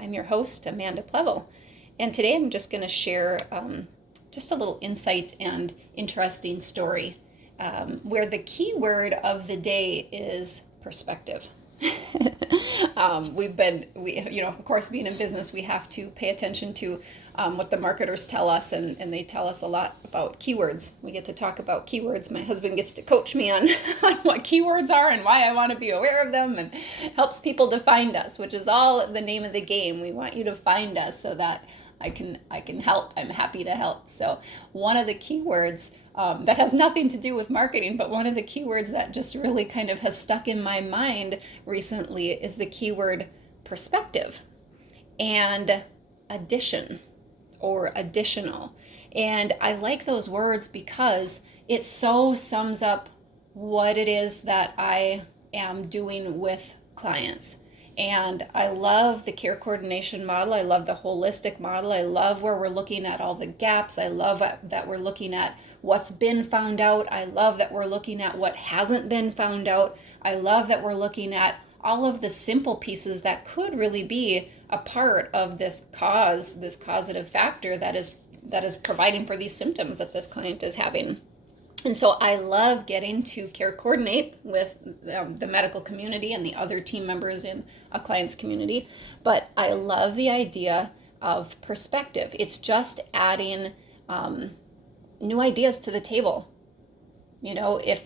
I'm your host, Amanda Plevel, and today I'm just going to share just a little insight and interesting story where the key word of the day is perspective. Of course, being in business, we have to pay attention to what the marketers tell us, and they tell us a lot about keywords. We get to talk about keywords. My husband gets to coach me on, on what keywords are and why I want to be aware of them, and helps people to find us, which is all the name of the game. We want you to find us so that I can help. I'm happy to help. So one of the keywords that has nothing to do with marketing, but one of the keywords that just really kind of has stuck in my mind recently is the keyword perspective and addition or additional. And I like those words because it so sums up what it is that I am doing with clients. And I love the care coordination model. I love the holistic model. I love where we're looking at all the gaps. I love that we're looking at what's been found out. I love that we're looking at what hasn't been found out. I love that we're looking at all of the simple pieces that could really be a part of this causative factor that is providing for these symptoms that this client is having. And so I love getting to care coordinate with the medical community and the other team members in a client's community. But I love the idea of perspective. It's just adding new ideas to the table. If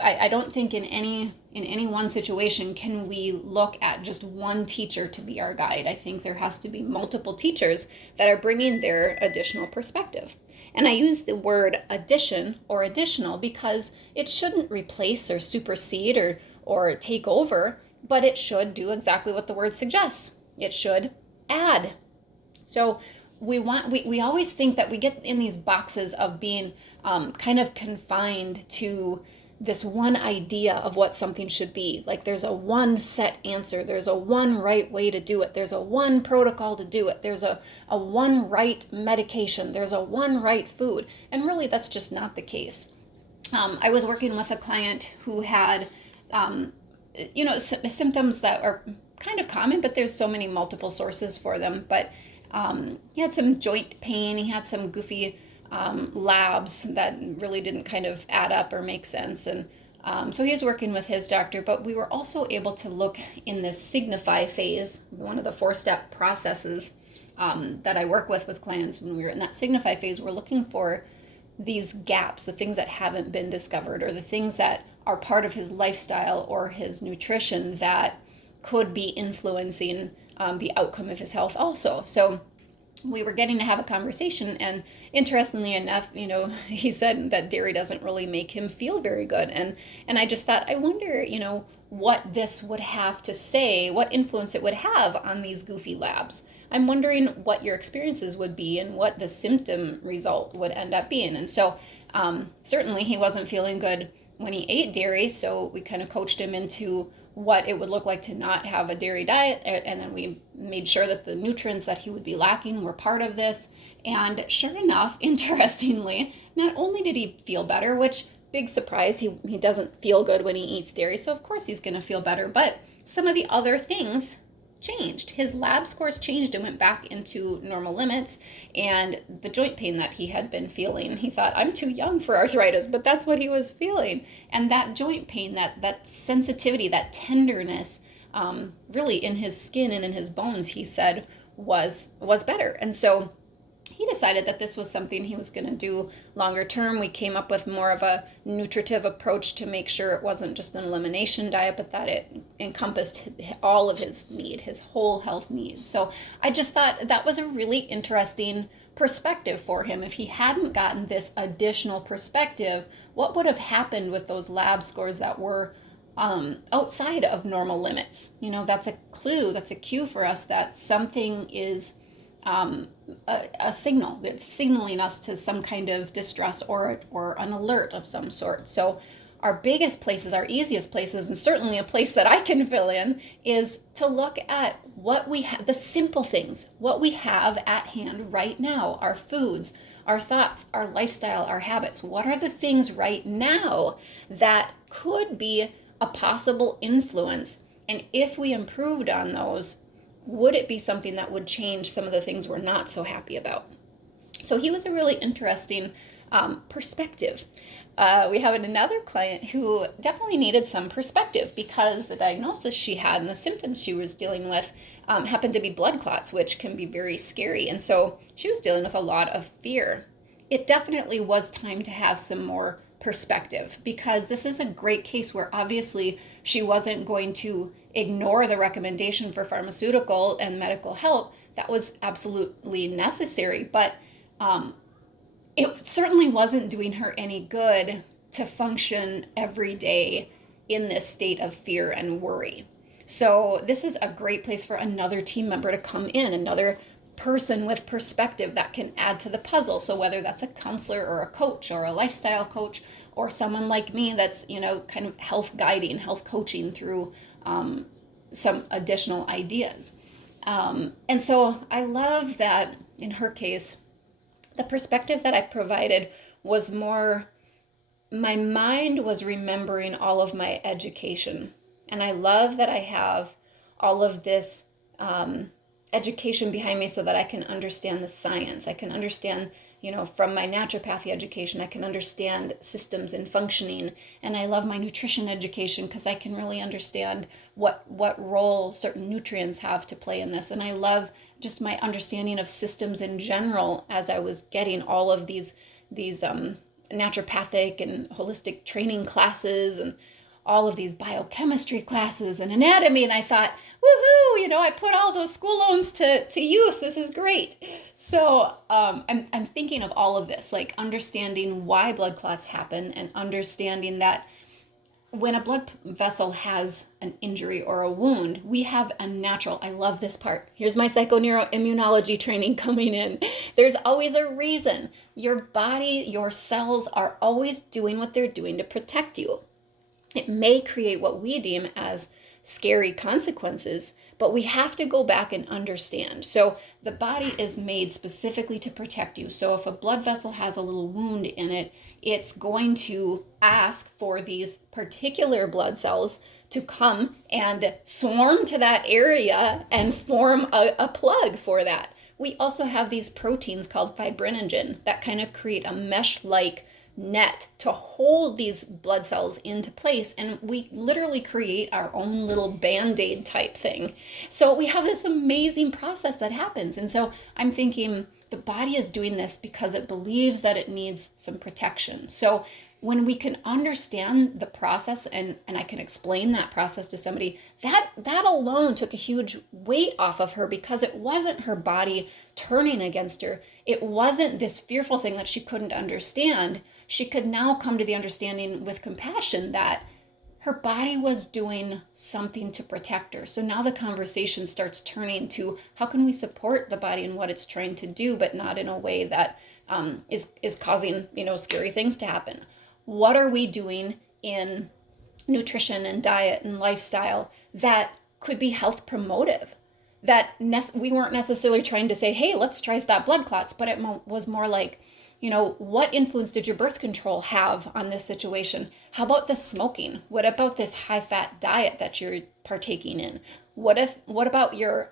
I don't think in any one situation can we look at just one teacher to be our guide. I think there has to be multiple teachers that are bringing their additional perspective. And I use the word addition or additional because it shouldn't replace or supersede or take over, but it should do exactly what the word suggests. It should add. So we always think that we get in these boxes of being kind of confined to this one idea of what something should be. Like there's a one set answer. There's a one right way to do it. There's a one protocol to do it. There's a one right medication. There's a one right food. And really that's just not the case. I was working with a client who had, symptoms that are kind of common, but there's so many multiple sources for them. But he had some joint pain. He had some goofy labs that really didn't kind of add up or make sense. And so he was working with his doctor, but we were also able to look in this Signify phase, one of the 4-step processes that I work with clients. When we were in that Signify phase, we're looking for these gaps, the things that haven't been discovered, or the things that are part of his lifestyle or his nutrition that could be influencing the outcome of his health also. So we were getting to have a conversation, and interestingly enough, he said that dairy doesn't really make him feel very good. And I just thought, I wonder, what this would have to say, what influence it would have on these goofy labs. I'm wondering what your experiences would be and what the symptom result would end up being. And so certainly he wasn't feeling good when he ate dairy, so we kind of coached him into what it would look like to not have a dairy diet, and then we made sure that the nutrients that he would be lacking were part of this. And sure enough, interestingly, not only did he feel better, which big surprise, he doesn't feel good when he eats dairy, so of course he's going to feel better, but some of the other things changed. His lab scores changed and went back into normal limits, and the joint pain that he had been feeling, he thought, I'm too young for arthritis, but that's what he was feeling. And that joint pain, that sensitivity, that tenderness, really in his skin and in his bones, he said was better. And so he decided that this was something he was going to do longer term. We came up with more of a nutritive approach to make sure it wasn't just an elimination diet, but that it encompassed all of his need, his whole health needs. So I just thought that was a really interesting perspective for him. If he hadn't gotten this additional perspective, what would have happened with those lab scores that were outside of normal limits? That's a clue, that's a cue for us that something is a signal that's signaling us to some kind of distress or an alert of some sort. So our biggest places, our easiest places, and certainly a place that I can fill in, is to look at what we have, the simple things, what we have at hand right now, our foods, our thoughts, our lifestyle, our habits. What are the things right now that could be a possible influence? And if we improved on those, would it be something that would change some of the things we're not so happy about? So he was a really interesting perspective. We have another client who definitely needed some perspective because the diagnosis she had and the symptoms she was dealing with happened to be blood clots, which can be very scary. And so she was dealing with a lot of fear. It definitely was time to have some more perspective because this is a great case where obviously she wasn't going to ignore the recommendation for pharmaceutical and medical help. That was absolutely necessary, but it certainly wasn't doing her any good to function every day in this state of fear and worry. So, this is a great place for another team member to come in, another person with perspective that can add to the puzzle. So, whether that's a counselor or a coach or a lifestyle coach or someone like me that's, kind of health guiding, health coaching through some additional ideas. And so, I love that in her case, the perspective that I provided was more, my mind was remembering all of my education. And I love that I have all of this education behind me so that I can understand the science. I can understand, from my naturopathy education, I can understand systems and functioning. And I love my nutrition education because I can really understand what role certain nutrients have to play in this. And I love just my understanding of systems in general as I was getting all of these naturopathic and holistic training classes and all of these biochemistry classes and anatomy. And I thought, woohoo, I put all those school loans to use. This is great. So I'm thinking of all of this, like understanding why blood clots happen and understanding that when a blood vessel has an injury or a wound, we have a natural, I love this part. Here's my psychoneuroimmunology training coming in. There's always a reason. Your body, your cells are always doing what they're doing to protect you. It may create what we deem as scary consequences, but we have to go back and understand. So the body is made specifically to protect you. So if a blood vessel has a little wound in it, it's going to ask for these particular blood cells to come and swarm to that area and form a plug for that. We also have these proteins called fibrinogen that kind of create a mesh-like net to hold these blood cells into place, and we literally create our own little band-aid type thing. So we have this amazing process that happens. And so I'm thinking the body is doing this because it believes that it needs some protection. So when we can understand the process and I can explain that process to somebody, that alone took a huge weight off of her because it wasn't her body turning against her. It wasn't this fearful thing that she couldn't understand. She could now come to the understanding with compassion that her body was doing something to protect her. So now the conversation starts turning to how can we support the body and what it's trying to do, but not in a way that is causing scary things to happen. What are we doing in nutrition and diet and lifestyle that could be health promotive? That we weren't necessarily trying to say, hey, let's try stop blood clots, but it was more like, what influence did your birth control have on this situation? How about the smoking? What about this high-fat diet that you're partaking in? What about your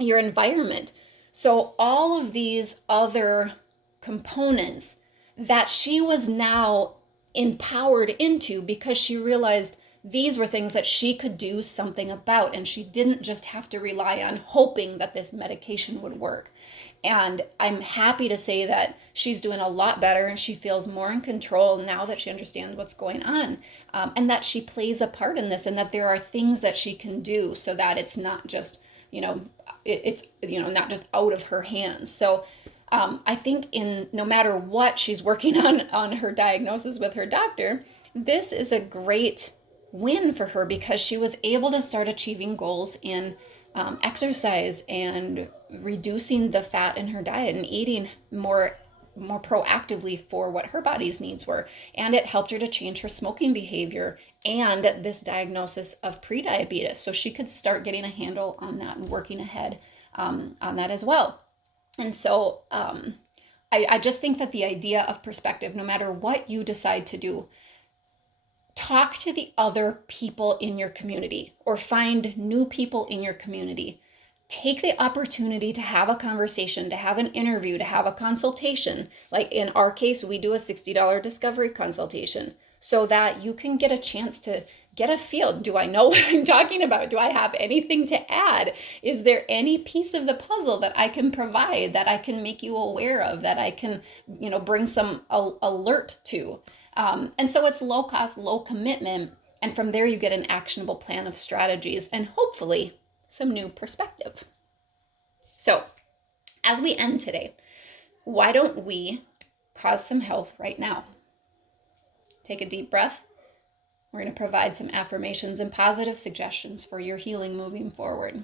environment? So all of these other components that she was now empowered into because she realized these were things that she could do something about, and she didn't just have to rely on hoping that this medication would work. And I'm happy to say that she's doing a lot better and she feels more in control now that she understands what's going on, and that she plays a part in this, and that there are things that she can do so that it's not just, it's not just out of her hands. So I think no matter what she's working on her diagnosis with her doctor, this is a great win for her because she was able to start achieving goals in exercise and reducing the fat in her diet and eating more proactively for what her body's needs were. And it helped her to change her smoking behavior and this diagnosis of prediabetes. So she could start getting a handle on that and working ahead on that as well. And so I just think that the idea of perspective, no matter what you decide to do, talk to the other people in your community or find new people in your community. take the opportunity to have a conversation, to have an interview, to have a consultation. Like in our case, we do a $60 discovery consultation so that you can get a chance to get a feel. Do I know what I'm talking about? Do I have anything to add? Is there any piece of the puzzle that I can provide, that I can make you aware of, that I can, bring some alert to? And so it's low cost, low commitment. And from there, you get an actionable plan of strategies and hopefully some new perspective. So, as we end today, why don't we cause some health right now? Take a deep breath. We're going to provide some affirmations and positive suggestions for your healing moving forward.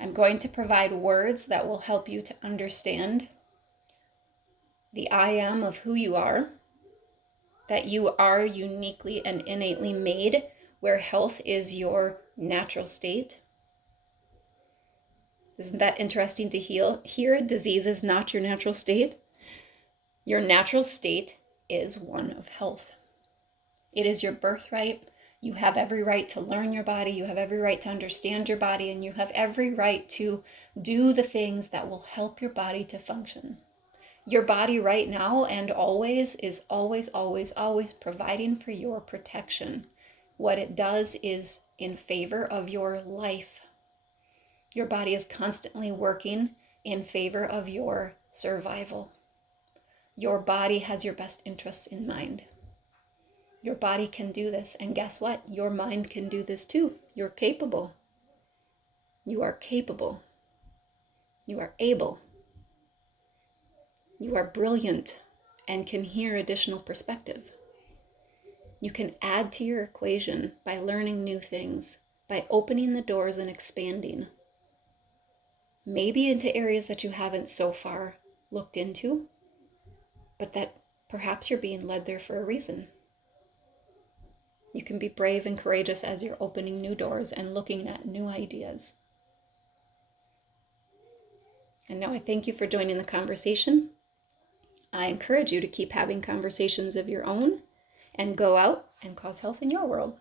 I'm going to provide words that will help you to understand the I am of who you are, that you are uniquely and innately made, where health is your natural state. Isn't that interesting to hear? Disease is not your natural state. Your natural state is one of health. It is your birthright. You have every right to learn your body. You have every right to understand your body. And you have every right to do the things that will help your body to function. Your body right now and always is always, always, always providing for your protection. What it does is in favor of your life. Your body is constantly working in favor of your survival. Your body has your best interests in mind. Your body can do this. And guess what? Your mind can do this too. You're capable. You are capable. You are able. You are brilliant and can hear additional perspective. You can add to your equation by learning new things, by opening the doors and expanding. Maybe into areas that you haven't so far looked into, but that perhaps you're being led there for a reason. You can be brave and courageous as you're opening new doors and looking at new ideas. And now I thank you for joining the conversation. I encourage you to keep having conversations of your own and go out and cause health in your world.